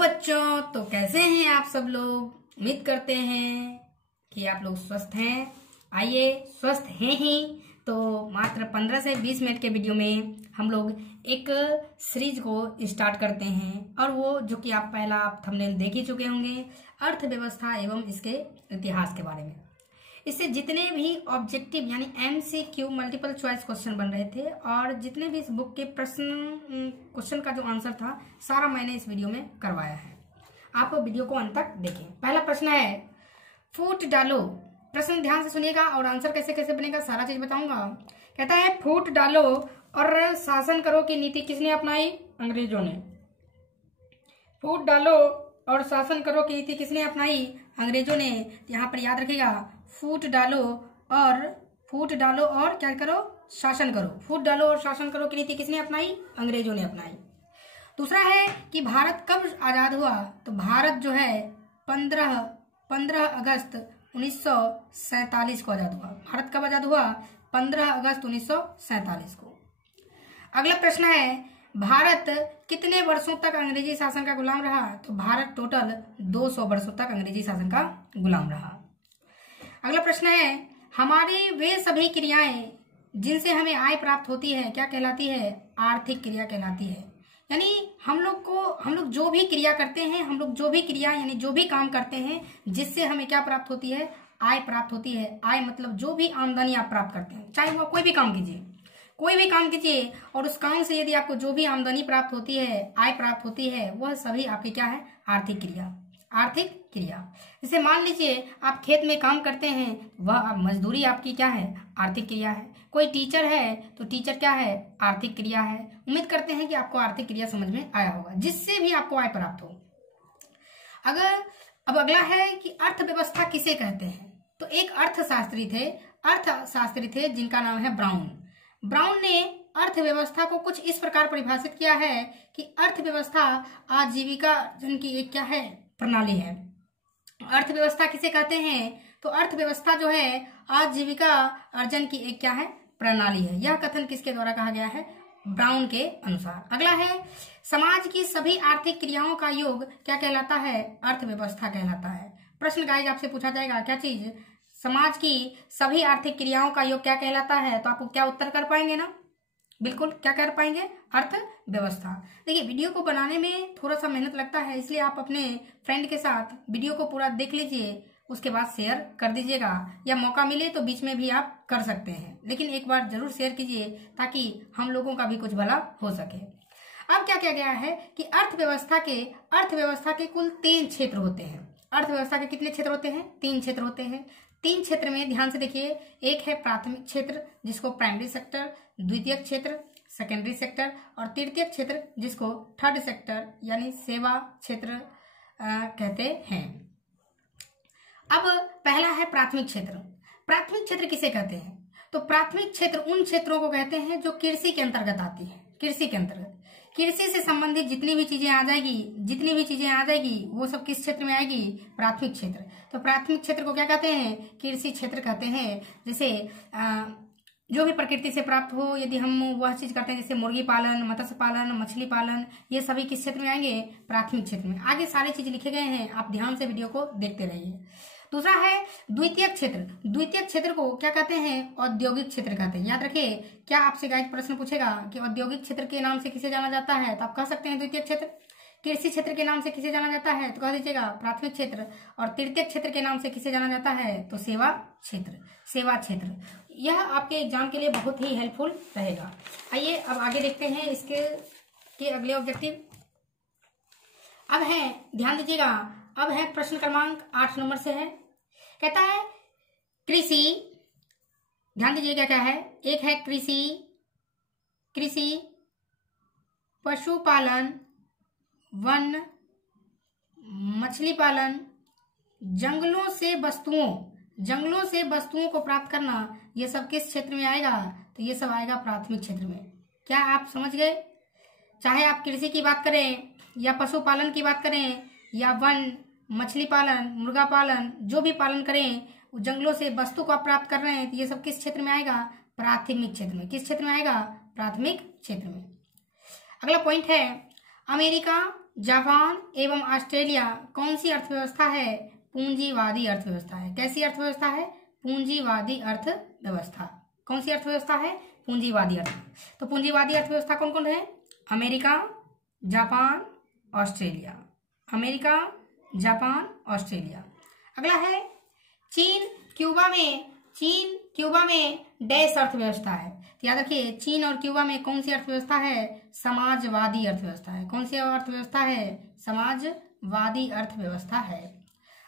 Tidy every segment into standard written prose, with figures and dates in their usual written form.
बच्चों, तो कैसे हैं आप सब लोग। उम्मीद करते हैं कि आप लोग स्वस्थ हैं। आइए, स्वस्थ हैं ही तो मात्र 15 से 20 मिनट के वीडियो में हम लोग एक सीरीज को स्टार्ट करते हैं, और वो जो कि आप थंबनेल देख ही चुके होंगे, अर्थव्यवस्था एवं इसके इतिहास के बारे में। इससे जितने भी ऑब्जेक्टिव यानी MCQ मल्टीपल चॉइस क्वेश्चन बन रहे थे, और जितने भी इस बुक के क्वेश्चन का जो आंसर था, सारा मैंने इस वीडियो में करवाया है। आप वीडियो को अंत तक देखें। पहला प्रश्न है, फूट डालो। प्रश्न ध्यान से सुनिएगा और आंसर कैसे कैसे बनेगा सारा चीज बताऊंगा। कहता है, फूट डालो और शासन करो की नीति किसने अपनाई? अंग्रेजों ने। फूट डालो और शासन करो की नीति किसने अपनाई? अंग्रेजों ने। यहाँ पर याद रखिएगा, फूट डालो और क्या करो? शासन करो। फूट डालो और शासन करो की नीति किसने अपनाई? अंग्रेजों ने अपनाई। दूसरा है कि भारत कब आजाद हुआ? तो भारत जो है 15 अगस्त 1947 को आजाद हुआ। भारत कब आजाद हुआ? 15 अगस्त 1947 को। अगला प्रश्न है, भारत कितने वर्षों तक अंग्रेजी शासन का गुलाम रहा? तो भारत टोटल 200 वर्षों तक अंग्रेजी शासन का गुलाम रहा। अगला प्रश्न है, हमारी वे सभी क्रियाएं जिनसे हमें आय प्राप्त होती है क्या कहलाती है? आर्थिक क्रिया कहलाती है। यानी हम लोग जो भी क्रिया करते हैं, हम लोग जो भी क्रिया यानी जो भी काम करते हैं जिससे हमें क्या प्राप्त होती है? आय प्राप्त होती है। आय मतलब जो भी आमदनी आप प्राप्त करते हैं, चाहे वो कोई भी काम कीजिए, और उस काम से यदि आपको जो भी आमदनी प्राप्त होती है, आय प्राप्त होती है, वह सभी आपकी क्या है? आर्थिक क्रिया। जैसे मान लीजिए आप खेत में काम करते हैं, वह मजदूरी आपकी क्या है? आर्थिक क्रिया है। कोई टीचर है तो टीचर क्या है? आर्थिक क्रिया है। उम्मीद करते हैं कि आपको आर्थिक क्रिया समझ में आया होगा, जिससे भी आपको आय प्राप्त हो। अब अगला है कि अर्थव्यवस्था किसे कहते हैं? तो एक अर्थशास्त्री थे जिनका नाम है ब्राउन ने अर्थव्यवस्था को कुछ इस प्रकार परिभाषित किया है कि अर्थव्यवस्था आजीविका अर्जन की एक क्या है? प्रणाली है। अर्थव्यवस्था किसे कहते हैं? तो अर्थव्यवस्था जो है आजीविका अर्जन की एक क्या है? प्रणाली है। यह कथन किसके द्वारा कहा गया है? ब्राउन के अनुसार। अगला है, समाज की सभी आर्थिक क्रियाओं का योग क्या कहलाता है? अर्थव्यवस्था कहलाता है। प्रश्न गाइस आपसे पूछा जाएगा, क्या चीज? समाज की सभी आर्थिक क्रियाओं का योग क्या कहलाता है? तो आपको क्या उत्तर कर पाएंगे ना? बिल्कुल, क्या कर पाएंगे? अर्थव्यवस्था। देखिए, वीडियो को बनाने में थोड़ा सा मेहनत लगता है, इसलिए आप अपने फ्रेंड के साथ वीडियो को पूरा देख लीजिए, उसके बाद शेयर कर दीजिएगा, या मौका मिले तो बीच में भी आप कर सकते हैं, लेकिन एक बार जरूर शेयर कीजिए ताकि हम लोगों का भी कुछ भला हो सके। अब क्या किया गया है कि अर्थव्यवस्था के कुल 3 क्षेत्र होते हैं। अर्थव्यवस्था के कितने क्षेत्र होते हैं? 3 क्षेत्र होते हैं। 3 क्षेत्र में ध्यान से देखिए, एक है प्राथमिक क्षेत्र जिसको प्राइमरी सेक्टर, द्वितीयक क्षेत्र सेकेंडरी सेक्टर, और तृतीयक क्षेत्र जिसको थर्ड सेक्टर यानी सेवा क्षेत्र कहते हैं। अब पहला है प्राथमिक क्षेत्र। प्राथमिक क्षेत्र किसे कहते हैं? तो प्राथमिक क्षेत्र उन क्षेत्रों को कहते हैं जो कृषि के अंतर्गत आती है। कृषि से संबंधित जितनी भी चीजें आ जाएगी वो सब किस क्षेत्र में आएगी? प्राथमिक क्षेत्र। तो प्राथमिक क्षेत्र को क्या कहते हैं? कृषि क्षेत्र कहते हैं। जैसे जो भी प्रकृति से प्राप्त हो, यदि हम वह चीज करते हैं, जैसे मुर्गी पालन, मत्स्य पालन, मछली पालन, ये सभी किस क्षेत्र में आएंगे? प्राथमिक क्षेत्र में। आगे सारे चीज लिखे गए हैं, आप ध्यान से वीडियो को देखते रहिए। दूसरा है द्वितीयक क्षेत्र। द्वितीयक क्षेत्र को क्या कहते हैं? औद्योगिक क्षेत्र कहते हैं। याद रखिए, क्या आपसे गाइस प्रश्न पूछेगा कि औद्योगिक क्षेत्र के नाम से किसे जाना जाता है, तो आप कह सकते हैं द्वितीयक क्षेत्र। कृषि क्षेत्र के नाम से किसे जाना जाता है, तो कह दीजिएगा प्राथमिक क्षेत्र। और तृतीयक क्षेत्र के नाम से किसे जाना जाता है, तो सेवा क्षेत्र। यह आपके एग्जाम के लिए बहुत ही हेल्पफुल रहेगा। आइए अब आगे देखते हैं इसके अगले ऑब्जेक्टिव। अब है, ध्यान दीजिएगा, अब है प्रश्न क्रमांक 8 नंबर से है। कहता है कृषि, ध्यान दीजिएगा क्या है? एक है कृषि, पशुपालन, वन, मछली पालन, जंगलों से वस्तुओं को प्राप्त करना, ये सब किस क्षेत्र में आएगा? तो ये सब आएगा प्राथमिक क्षेत्र में। क्या आप समझ गए? चाहे आप कृषि की बात करें, या पशुपालन की बात करें, या वन, मछली पालन, मुर्गा पालन, जो भी पालन करें, जंगलों से वस्तु को आप प्राप्त कर रहे हैं, तो ये सब किस क्षेत्र में आएगा? प्राथमिक क्षेत्र में। किस क्षेत्र में आएगा? प्राथमिक क्षेत्र में। अगला पॉइंट है, अमेरिका जापान एवं ऑस्ट्रेलिया कौन सी अर्थव्यवस्था है? पूंजीवादी अर्थव्यवस्था है। कैसी अर्थव्यवस्था है? पूंजीवादी अर्थव्यवस्था। कौन सी अर्थव्यवस्था है? पूंजीवादी अर्थव्यवस्था। तो पूंजीवादी अर्थव्यवस्था कौन कौन है? America, Japan, Australia. America, Japan, Australia. अगला है चीन क्यूबा में डैश अर्थव्यवस्था है। तो याद रखिए, चीन और क्यूबा में कौन सी अर्थव्यवस्था है? समाजवादी अर्थव्यवस्था है। कौन सी अर्थव्यवस्था है? समाजवादी अर्थव्यवस्था है।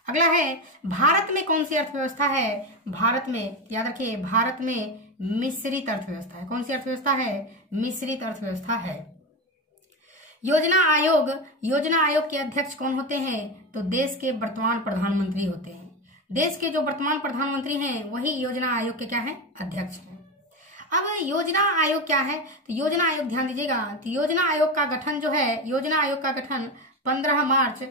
अगला है भारत में कौन सी अर्थव्यवस्था है? भारत में, याद रखिए, भारत में मिश्रित अर्थव्यवस्था है। कौन सी अर्थव्यवस्था है? मिश्रित अर्थव्यवस्था है। योजना आयोग के अध्यक्ष कौन होते हैं? तो देश के वर्तमान प्रधानमंत्री होते हैं। देश के जो वर्तमान प्रधानमंत्री हैं वही योजना आयोग के क्या है? अध्यक्ष हैं। अब योजना आयोग क्या है? तो योजना आयोग ध्यान दीजिएगा, तो योजना आयोग का गठन जो है, योजना आयोग का गठन 15 मार्च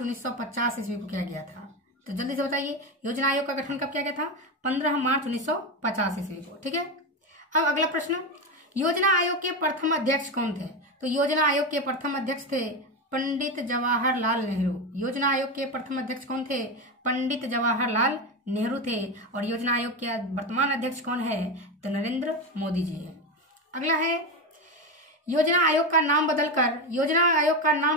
1950 ईस्वी को किया गया था। तो जल्दी से बताइए, योजना आयोग का गठन कब किया गया था? 15 मार्च 1950 ईस्वी को। ठीक है। अब अगला प्रश्न, योजना आयोग के प्रथम अध्यक्ष कौन थे? तो योजना आयोग के प्रथम अध्यक्ष थे पंडित जवाहरलाल नेहरू। योजना आयोग के प्रथम अध्यक्ष कौन थे? पंडित जवाहरलाल नेहरू थे। और योजना आयोग के वर्तमान अध्यक्ष कौन है? तो नरेंद्र मोदी जी हैं। अगला है योजना आयोग का नाम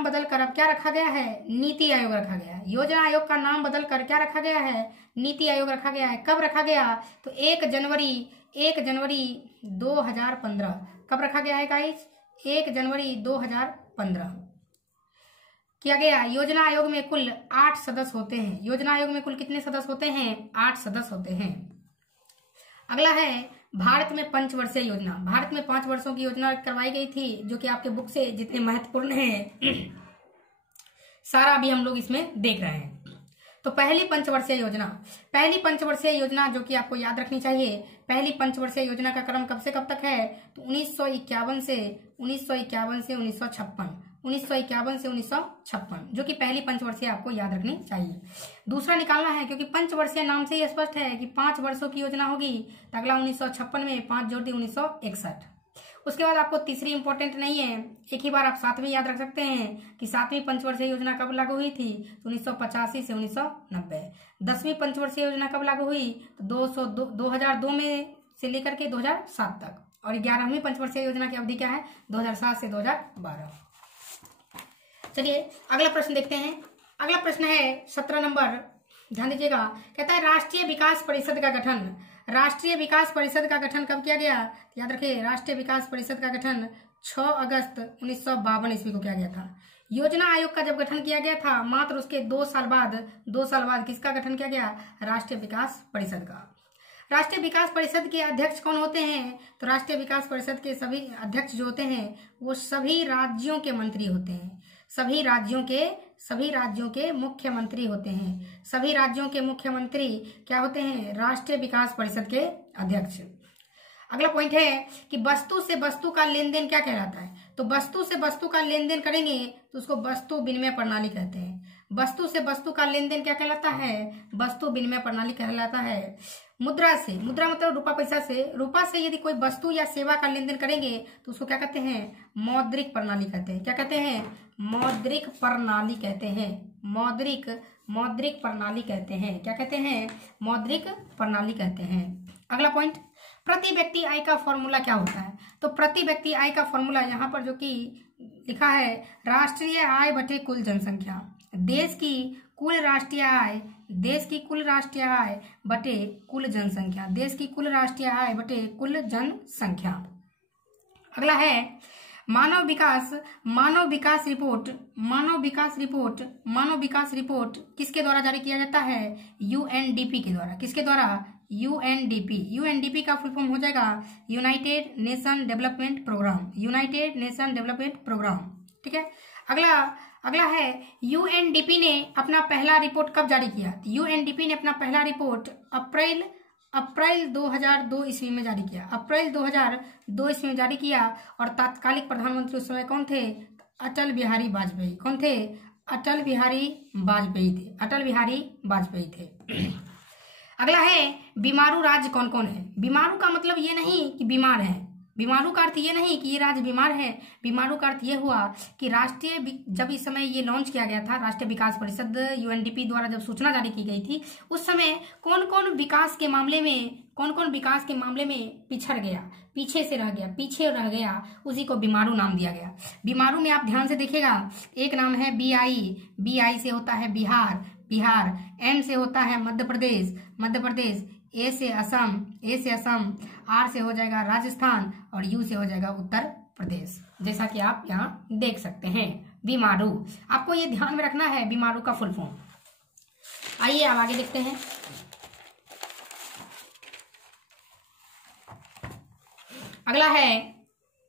बदलकर अब क्या रखा गया है? नीति आयोग रखा गया है। योजना आयोग का नाम बदलकर क्या रखा गया है? नीति आयोग रखा गया है। कब रखा गया? तो 1 जनवरी 2015। कब रखा गया है गाइस? 1 जनवरी 2015 किया गया। योजना आयोग में कुल 8 सदस्य होते हैं। योजना आयोग में कुल कितने सदस्य होते हैं? 8 सदस्य होते हैं। अगला है भारत में पंचवर्षीय योजना। भारत में 5 वर्षों की योजना करवाई गई थी, जो कि आपके बुक से जितने महत्वपूर्ण है सारा अभी हम लोग इसमें देख रहे हैं। तो पहली पंचवर्षीय योजना जो कि आपको याद रखनी चाहिए, पहली पंचवर्षीय योजना का क्रम कब से कब तक है? तो 1951 से 1956, जो कि पहली पंचवर्षीय आपको याद रखनी चाहिए। दूसरा निकालना है, क्योंकि पंचवर्षीय नाम से ही स्पष्ट है कि 5 वर्षों की योजना होगी। तो अगला 1956 में 5 जोड़ दी 1961। उसके बाद आपको तीसरी इंपॉर्टेंट नहीं है, एक ही बार आप 7वीं याद रख सकते हैं कि 7वीं पंचवर्षीय योजना कब लागू हुई थी? तो 1985 से 1990। 10वीं पंचवर्षीय योजना कब लागू हुई? तो 2002 में से लेकर के 2007 तक। और 11वीं पंचवर्षीय योजना की अवधि क्या है? 2007 से 2012। चलिए अगला प्रश्न देखते हैं। अगला प्रश्न है 17 नंबर, ध्यान दीजिएगा। कहता है राष्ट्रीय विकास परिषद का गठन। राष्ट्रीय विकास परिषद का गठन कब किया गया? याद रखिए, राष्ट्रीय विकास परिषद का गठन 6 अगस्त 1952 ईस्वी को किया गया था। योजना आयोग का जब गठन किया गया था, मात्र उसके 2 साल बाद किसका गठन किया गया? राष्ट्रीय विकास परिषद का। राष्ट्रीय विकास परिषद के अध्यक्ष कौन होते हैं? तो राष्ट्रीय विकास परिषद के सभी अध्यक्ष जो होते हैं वो सभी राज्यों के मंत्री होते हैं। सभी राज्यों के मुख्यमंत्री होते हैं। सभी राज्यों के मुख्यमंत्री क्या होते हैं? राष्ट्रीय विकास परिषद के अध्यक्ष। अगला पॉइंट है कि वस्तु से वस्तु का लेन देन क्या कहलाता है? तो वस्तु से वस्तु का लेन देन करेंगे तो उसको वस्तु विनिमय प्रणाली कहते हैं। वस्तु से वस्तु का लेन देन क्या कहलाता है? वस्तु विनिमय प्रणाली कहलाता है। मुद्रा मतलब रुपा पैसा से, रुपा से यदि कोई वस्तु या सेवा का लेन देन करेंगे तो उसको क्या कहते हैं? मौद्रिक प्रणाली कहते हैं। क्या कहते हैं? मौद्रिक प्रणाली कहते हैं। मौद्रिक प्रणाली कहते हैं। क्या कहते हैं? मौद्रिक प्रणाली कहते हैं। अगला पॉइंट, प्रति व्यक्ति आय का फॉर्मूला क्या होता है? तो प्रति व्यक्ति आय का फॉर्मूला यहाँ पर जो कि लिखा है, राष्ट्रीय आय बटे कुल जनसंख्या। देश की कुल राष्ट्रीय आय बटे कुल जनसंख्या। देश की कुल राष्ट्रीय आय बटे कुल जनसंख्या। अगला है मानव विकास रिपोर्ट किसके द्वारा जारी किया जाता है? यूएनडीपी के द्वारा। किसके द्वारा? यूएनडीपी का फुल फॉर्म हो जाएगा यूनाइटेड नेशन डेवलपमेंट प्रोग्राम। ठीक है। अगला है यूएनडीपी ने अपना पहला रिपोर्ट कब जारी किया? यूएनडीपी ने अपना पहला रिपोर्ट अप्रैल 2002 ईस्वी में जारी किया। अप्रैल 2002 ईस्वी में जारी किया। और तात्कालिक प्रधानमंत्री उस समय कौन थे? अटल बिहारी वाजपेयी। कौन थे? अटल बिहारी वाजपेयी थे। अगला है बीमारू राज्य कौन कौन है? बीमारू का मतलब ये नहीं कि बीमार है, बीमारू का अर्थ ये नहीं कि ये राज्य बीमार है, बीमारू का अर्थ ये हुआ कि जब इस समय ये लॉन्च किया गया था, राष्ट्रीय विकास परिषद यूएनडीपी द्वारा जब सूचना जारी की गई थी, उस समय कौन कौन विकास के मामले में पिछड़ गया, पीछे रह गया, उसी को बीमारू नाम दिया गया। बीमारू में आप ध्यान से देखिएगा, एक नाम है BI से होता है बिहार, M से होता है मध्य प्रदेश, ए से असम, R से हो जाएगा राजस्थान और U से हो जाएगा उत्तर प्रदेश, जैसा कि आप यहाँ देख सकते हैं। बीमारू, आपको ये ध्यान में रखना है बीमारू का फुल फॉर्म। आइए अब आगे देखते हैं। अगला है,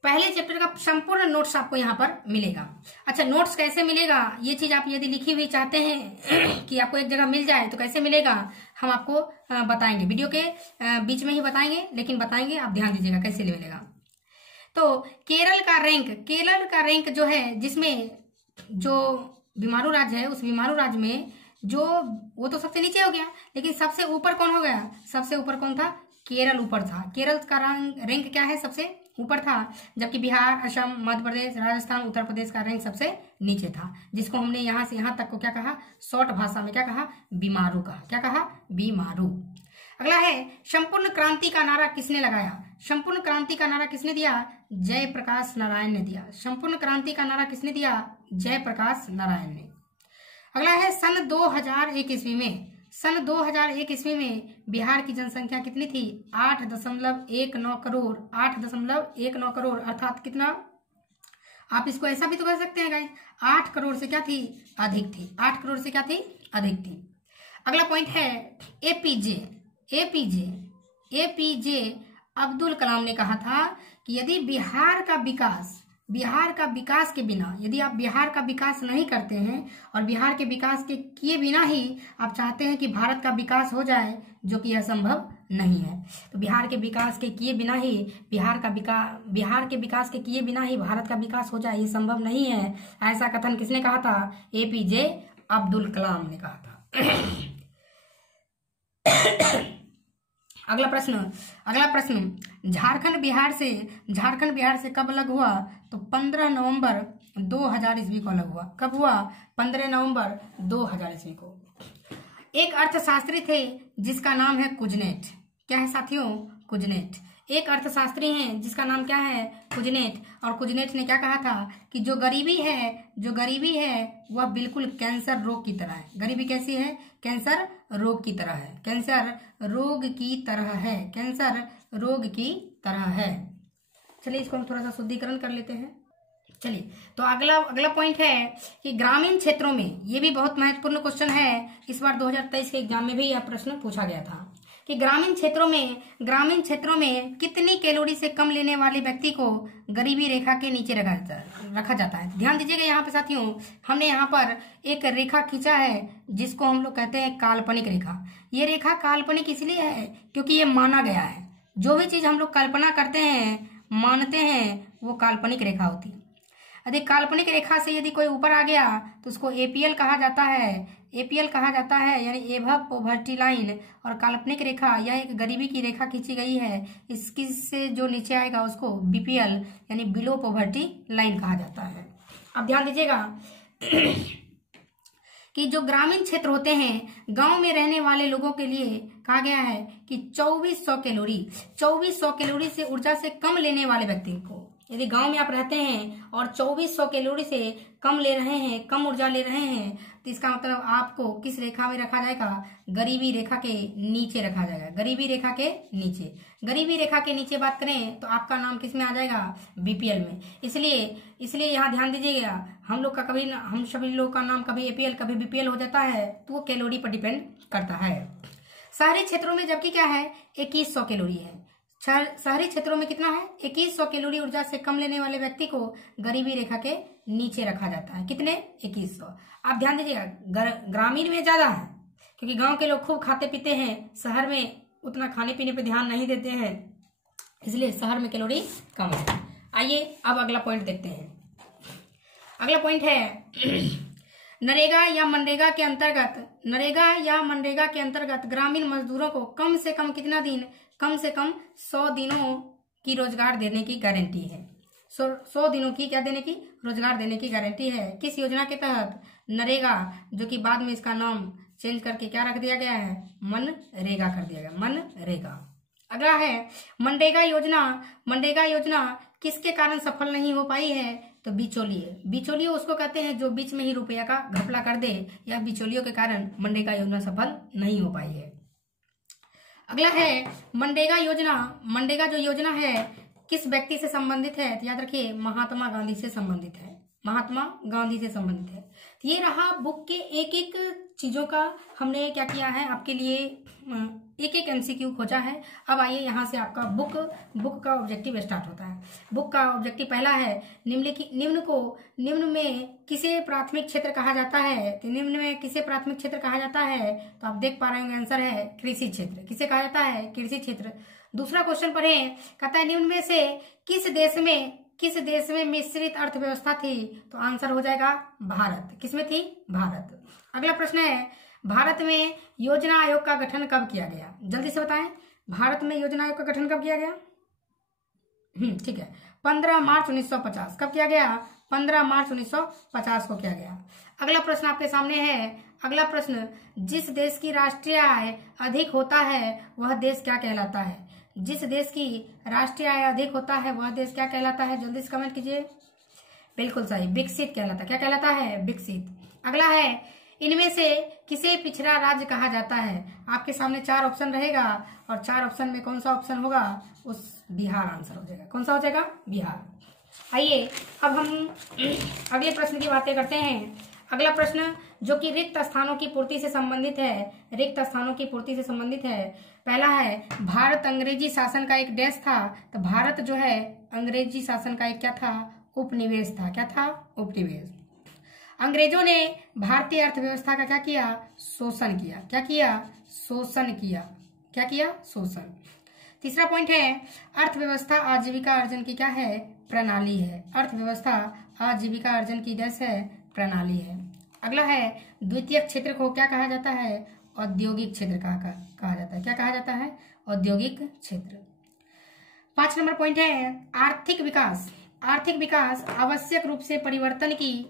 पहले चैप्टर का संपूर्ण नोट्स आपको यहाँ पर मिलेगा। अच्छा, नोट्स कैसे मिलेगा, ये चीज आप यदि लिखी हुई चाहते हैं कि आपको एक जगह मिल जाए तो कैसे मिलेगा, हम आपको बताएंगे, वीडियो के बीच में ही बताएंगे, लेकिन बताएंगे, आप ध्यान दीजिएगा कैसे मिलेगा। तो केरल का रैंक जो है, जिसमें जो बीमारू राज्य है, उस बीमारू राज्य में जो वो तो सबसे नीचे हो गया, लेकिन सबसे ऊपर कौन हो गया, सबसे ऊपर कौन था, केरल ऊपर था। केरल का रैंक क्या है, सबसे ऊपर था, जबकि बिहार, असम, मध्य प्रदेश, राजस्थान, उत्तर प्रदेश का रैंक सबसे नीचे था, जिसको हमने यहाँ से यहाँ तक को क्या कहा, शॉर्ट भाषा में क्या कहा, बीमारू कहा। क्या कहा, बीमारू। अगला है, संपूर्ण क्रांति का नारा किसने लगाया। संपूर्ण क्रांति का नारा किसने दिया, जयप्रकाश नारायण ने दिया। संपूर्ण क्रांति का नारा किसने दिया, जयप्रकाश नारायण ने। अगला है, सन 2001 ईस्वी में बिहार की जनसंख्या कितनी थी, 8.19 करोड़। 8.19 करोड़ अर्थात कितना, आप इसको ऐसा भी तो कर सकते हैं गाइस, 8 करोड़ से क्या थी, अधिक थी। 8 करोड़ से क्या थी, अधिक थी। अगला पॉइंट है, एपीजे अब्दुल कलाम ने कहा था कि यदि बिहार का विकास के बिना, यदि आप बिहार का विकास नहीं करते हैं और बिहार के विकास के किए बिना ही आप चाहते हैं कि भारत का विकास हो जाए, जो कि असंभव नहीं है, तो बिहार के विकास के किए बिना ही भारत का विकास हो जाए, ये संभव नहीं है। ऐसा कथन किसने कहा था, एपीजे अब्दुल कलाम ने कहा था। अगला प्रश्न, झारखंड बिहार से कब अलग हुआ, तो 15 नवंबर 2000 ईस्वी को अलग हुआ। कब हुआ, 15 नवंबर 2000 ईस्वी को। एक अर्थशास्त्री थे जिसका नाम है कुजनेट। क्या है साथियों, कुजनेट। एक अर्थशास्त्री हैं जिसका नाम क्या है, कुजनेट। और कुजनेट ने क्या कहा था कि जो गरीबी है वह बिल्कुल कैंसर रोग की तरह है। गरीबी कैसी है, कैंसर रोग की तरह है। चलिए इसको हम थोड़ा सा शुद्धिकरण कर लेते हैं। चलिए, तो अगला पॉइंट है कि ग्रामीण क्षेत्रों में, ये भी बहुत महत्वपूर्ण क्वेश्चन है, इस बार 2023 के एग्जाम में भी यह प्रश्न पूछा गया था कि ग्रामीण क्षेत्रों में कितनी कैलोरी से कम लेने वाले व्यक्ति को गरीबी रेखा के नीचे रखा जाता है। ध्यान दीजिएगा, यहाँ पे साथियों हमने यहाँ पर एक रेखा खींचा है जिसको हम लोग कहते हैं काल्पनिक रेखा। ये रेखा काल्पनिक इसलिए है क्योंकि ये माना गया है, जो भी चीज हम लोग कल्पना करते हैं, मानते हैं, वो काल्पनिक रेखा होती है। यदि काल्पनिक रेखा से यदि कोई ऊपर आ गया तो उसको एपीएल कहा जाता है, यानी एबव पॉवर्टी लाइन। और काल्पनिक रेखा या एक गरीबी की रेखा खींची गई है, इसकी से जो नीचे आएगा उसको बीपीएल यानी बिलो पॉवर्टी लाइन कहा जाता है। अब ध्यान दीजिएगा कि जो ग्रामीण क्षेत्र होते हैं, गांव में रहने वाले लोगों के लिए कहा गया है कि 2400 कैलोरी से ऊर्जा से कम लेने वाले व्यक्ति को, यदि गांव में आप रहते हैं और 2400 कैलोरी से कम ऊर्जा ले रहे हैं, तो इसका मतलब आपको किस रेखा में रखा जाएगा, गरीबी रेखा के नीचे रखा जाएगा। गरीबी रेखा के नीचे बात करें तो आपका नाम किस में आ जाएगा, बीपीएल में। इसलिए यहाँ ध्यान दीजिएगा, हम सभी लोग का नाम कभी एपीएल कभी बीपीएल हो जाता है, तो वो कैलोरी पर डिपेंड करता है। शहरी क्षेत्रों में जबकि क्या है, 2100 कैलोरी है। शहरी क्षेत्रों में कितना है, 2100 कैलोरी ऊर्जा से कम लेने वाले व्यक्ति को गरीबी रेखा के नीचे रखा जाता है। कितने, 2100। आप ध्यान दीजिएगा, ग्रामीण में ज्यादा है क्योंकि गांव के लोग खूब खाते पीते हैं, शहर में उतना खाने पीने पे ध्यान नहीं देते हैं, इसलिए शहर में कैलोरी कम है। आइए अब अगला पॉइंट देखते हैं। अगला पॉइंट है नरेगा या मनरेगा के अंतर्गत ग्रामीण मजदूरों को कम से कम कितना दिन, कम से कम 100 दिनों की रोजगार देने की गारंटी है। 100 दिनों की क्या देने की? रोजगार देने की गारंटी है। किस योजना के तहत? नरेगा, जो कि बाद में इसका नाम चेंज करके क्या रख दिया गया है? मनरेगा कर दिया गया, मनरेगा। अगला है मनरेगा योजना। मनरेगा योजना किसके कारण सफल नहीं हो पाई है? तो बिचौलिए। बिचौलिए उसको कहते हैं जो बीच में ही रुपया का घपला कर दे, या बिचौलियों के कारण मनरेगा योजना सफल नहीं हो पाई है। अगला है मनरेगा योजना। मनरेगा जो योजना है किस व्यक्ति से संबंधित है? तो याद रखिए महात्मा गांधी से संबंधित है, महात्मा गांधी से संबंधित है। तो ये रहा बुक के एक एक चीजों का हमने क्या किया है आपके लिए, एक एक एमसीक्यू खोजा है। अब आइए यहाँ से आपका बुक का ऑब्जेक्टिव स्टार्ट होता है। बुक का ऑब्जेक्टिव पहला है निम्न में किसे प्राथमिक क्षेत्र कहा जाता है? तो निम्न में किसे प्राथमिक क्षेत्र कहा जाता है? तो आप देख पा रहे होंगे आंसर है कृषि क्षेत्र। किसे कहा जाता है? कृषि क्षेत्र। दूसरा क्वेश्चन पढ़े, कहता है निम्न में से किस देश में मिश्रित अर्थव्यवस्था थी? तो आंसर हो जाएगा भारत। किसमें थी? भारत। अगला प्रश्न है भारत में योजना आयोग का गठन कब किया गया? जल्दी से बताएं, भारत में योजना आयोग का गठन कब किया गया? ठीक है, 15 मार्च 1950। कब किया गया? 15 मार्च 1950 को किया गया। अगला प्रश्न आपके सामने है। अगला प्रश्न, जिस देश की राष्ट्रीय आय अधिक होता है वह देश क्या कहलाता है? जिस देश की राष्ट्रीय आय अधिक होता है वह देश क्या कहलाता है? जल्दी से कमेंट कीजिए। बिल्कुल सही, विकसित कहलाता है। क्या कहलाता है? विकसित। अगला है इनमें से किसे पिछड़ा राज्य कहा जाता है? आपके सामने 4 ऑप्शन रहेगा और 4 ऑप्शन में कौन सा ऑप्शन होगा? उस बिहार आंसर हो जाएगा। कौन सा हो जाएगा? बिहार। आइए अब हम अगले प्रश्न की बातें करते हैं। अगला प्रश्न जो कि रिक्त स्थानों की पूर्ति से संबंधित है, रिक्त स्थानों की पूर्ति से संबंधित है। पहला है भारत अंग्रेजी शासन का एक देश था। तो भारत जो है अंग्रेजी शासन का एक क्या था? उपनिवेश था। क्या था? उपनिवेश। अंग्रेजों ने भारतीय अर्थव्यवस्था का क्या किया? शोषण किया। क्या किया? शोषण किया। क्या किया? शोषण। तीसरा पॉइंट है अर्थव्यवस्था आजीविका अर्जन की क्या है? प्रणाली है। अर्थव्यवस्था आजीविका अर्जन की देश है, प्रणाली है। अगला है द्वितीयक क्षेत्र को क्या कहा जाता है? औद्योगिक क्षेत्र कहा जाता है। क्या कहा जाता है? औद्योगिक क्षेत्र। 5 नंबर पॉइंट है आर्थिक विकास। आर्थिक विकास आवश्यक रूप से परिवर्तन की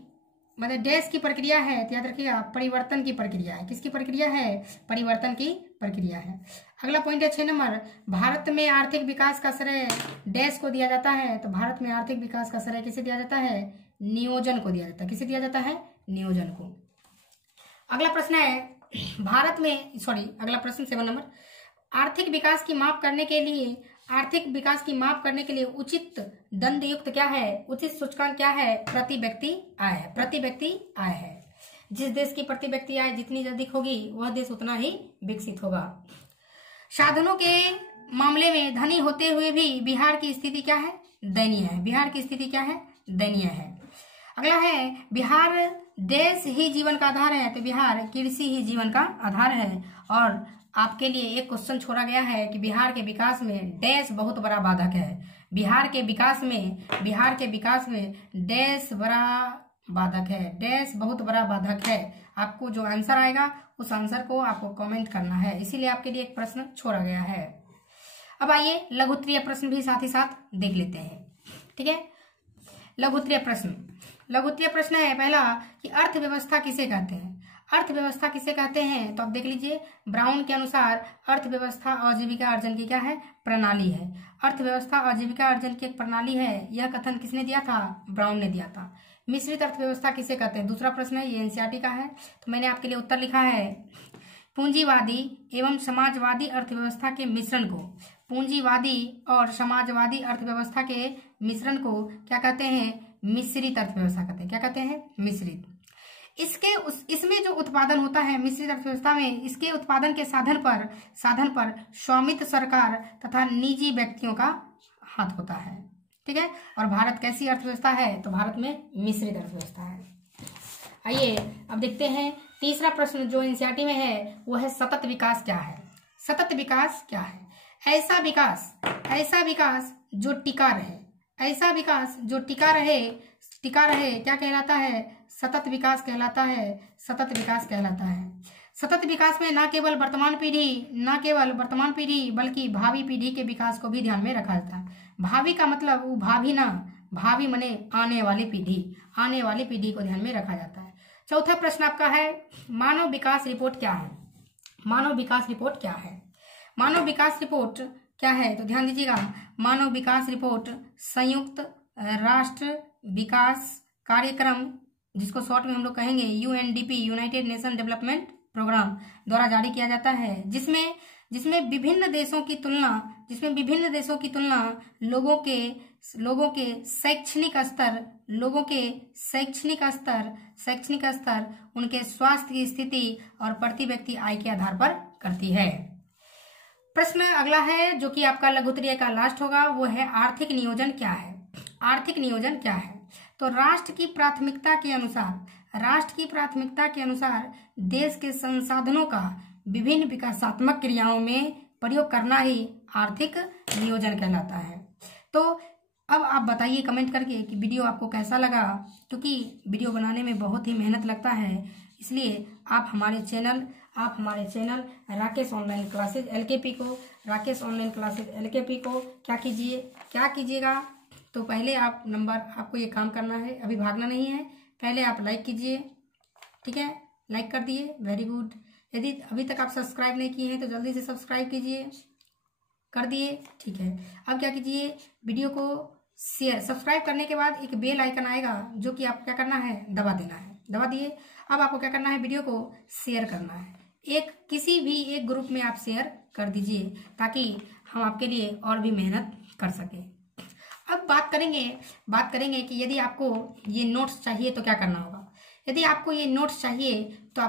मतलब देश की प्रक्रिया है। तो याद रखिएगा परिवर्तन की प्रक्रिया है। किसकी प्रक्रिया है? परिवर्तन की प्रक्रिया है। अगला पॉइंट है 6 नंबर, भारत में आर्थिक विकास का श्रेय देश को दिया जाता है। तो भारत में आर्थिक विकास का श्रेय किसे दिया जाता है? नियोजन को दिया जाता है। किसे दिया जाता है? नियोजन को। अगला प्रश्न है अगला प्रश्न 7 नंबर, आर्थिक विकास की माप करने के लिए उचित दंड युक्त क्या है? उचित सूचकांक क्या है? प्रति व्यक्ति आय है। प्रति व्यक्ति आय है। जिस देश की प्रति व्यक्ति आय जितनी अधिक होगी वह देश उतना ही विकसित होगा। साधनों के मामले में धनी होते हुए भी बिहार की स्थिति क्या है? दयनीय है। बिहार की स्थिति क्या है? दयनीय है। अगला है बिहार देश ही जीवन का आधार है। तो बिहार कृषि ही जीवन का आधार है। और आपके लिए एक क्वेश्चन छोड़ा गया है कि बिहार के विकास में डैश बहुत बड़ा बाधक है। बिहार के विकास में डैश बड़ा बाधक है। डैश बहुत बड़ा बाधक है। आपको जो आंसर आएगा उस आंसर को आपको कमेंट करना है, इसीलिए आपके लिए एक प्रश्न छोड़ा गया है। अब आइए लघुत्तरीय प्रश्न भी साथ ही साथ देख लेते हैं। ठीक है, लघुत्तरीय प्रश्न है पहला कि अर्थव्यवस्था किसे कहते हैं? अर्थव्यवस्था किसे कहते हैं? तो आप देख लीजिए, ब्राउन के अनुसार अर्थव्यवस्था आजीविका अर्जन की क्या है? प्रणाली है। अर्थव्यवस्था आजीविका अर्जन की एक प्रणाली है। यह कथन किसने दिया था? ब्राउन ने दिया था। मिश्रित अर्थव्यवस्था किसे कहते हैं? दूसरा प्रश्न है, ये एनसीईआरटी का है, तो मैंने आपके लिए उत्तर लिखा है पूंजीवादी एवं समाजवादी अर्थव्यवस्था के मिश्रण को, पूंजीवादी और समाजवादी अर्थव्यवस्था के मिश्रण को क्या कहते हैं? मिश्रित अर्थव्यवस्था कहते हैं। क्या कहते हैं? मिश्रित। इसमें जो उत्पादन होता है मिश्रित अर्थव्यवस्था में, इसके उत्पादन के साधन पर स्वामित्व सरकार तथा निजी व्यक्तियों का हाथ होता है। ठीक है, और भारत कैसी अर्थव्यवस्था है? तो भारत में मिश्रित अर्थव्यवस्था है। आइए अब देखते हैं तीसरा प्रश्न जो एनसीईआरटी में है वो है सतत विकास क्या है? सतत विकास क्या है? ऐसा विकास जो टिका रहे, ऐसा विकास जो टिका रहे क्या कहलाता है? सतत विकास कहलाता है। सतत विकास कहलाता है। सतत विकास में न केवल वर्तमान पीढ़ी बल्कि भावी पीढ़ी के विकास को भी ध्यान में रखा जाता है। भावी का मतलब वो भावी ना, भावी माने आने वाली पीढ़ी को ध्यान में रखा जाता है। चौथा प्रश्न आपका है, मानव विकास रिपोर्ट क्या है? मानव विकास रिपोर्ट क्या है? मानव विकास रिपोर्ट क्या है? तो ध्यान दीजिएगा, मानव विकास रिपोर्ट संयुक्त राष्ट्र विकास कार्यक्रम, जिसको शॉर्ट में हम लोग कहेंगे UNDP, United Nation Development Programme, द्वारा जारी किया जाता है, जिसमें विभिन्न देशों की तुलना लोगों के शैक्षणिक स्तर, उनके स्वास्थ्य की स्थिति और प्रति व्यक्ति आय के आधार पर करती है। प्रश्न अगला है जो कि आपका लघुत्तरीय का लास्ट होगा, वो है आर्थिक नियोजन क्या है? आर्थिक नियोजन क्या है? तो राष्ट्र की प्राथमिकता के अनुसार देश के संसाधनों का विभिन्न विकासात्मक क्रियाओं में प्रयोग करना ही आर्थिक नियोजन कहलाता है। तो अब आप बताइए कमेंट करके कि वीडियो आपको कैसा लगा, क्योंकि वीडियो बनाने में बहुत ही मेहनत लगता है, इसलिए आप हमारे channel Rakesh online classes LKP को क्या कीजिएगा, तो पहले आपको ये काम करना है, अभी भागना नहीं है, पहले आप लाइक कीजिए, ठीक है, लाइक कर दिए, वेरी गुड। यदि अभी तक आप सब्सक्राइब नहीं किए हैं तो जल्दी से सब्सक्राइब कीजिए, कर दिए, ठीक है। अब क्या कीजिए, वीडियो को शेयर, सब्सक्राइब करने के बाद एक बेल आइकन आएगा जो कि आपको क्या करना है, दबा देना है, दबा दिए। अब आपको क्या करना है, वीडियो को शेयर करना है, किसी भी एक ग्रुप में आप शेयर कर दीजिए ताकि हम आपके लिए और भी मेहनत कर सकें। अब बात करेंगे कि यदि आपको ये नोट्स चाहिए तो क्या करना होगा। यदि आपको ये नोट्स चाहिए तो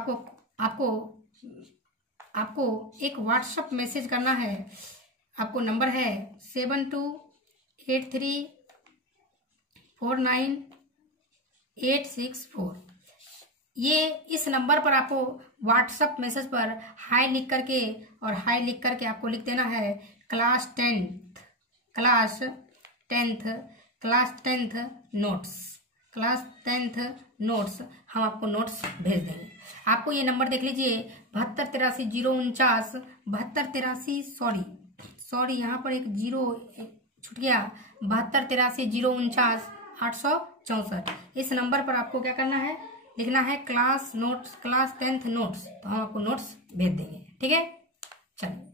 आपको एक व्हाट्सएप मैसेज करना है। आपको नंबर है 7283498864। ये इस नंबर पर आपको व्हाट्सएप मैसेज पर हाय लिख करके आपको लिख देना है क्लास टेंथ नोट्स। हम आपको नोट्स भेज देंगे। आपको ये नंबर देख लीजिए 7283 सॉरी यहाँ पर एक जीरो छूट गया, 7283 इस नंबर पर आपको क्या करना है, लिखना है क्लास टेंथ नोट्स, तो हम आपको नोट्स भेज देंगे, ठीक है। चलिए।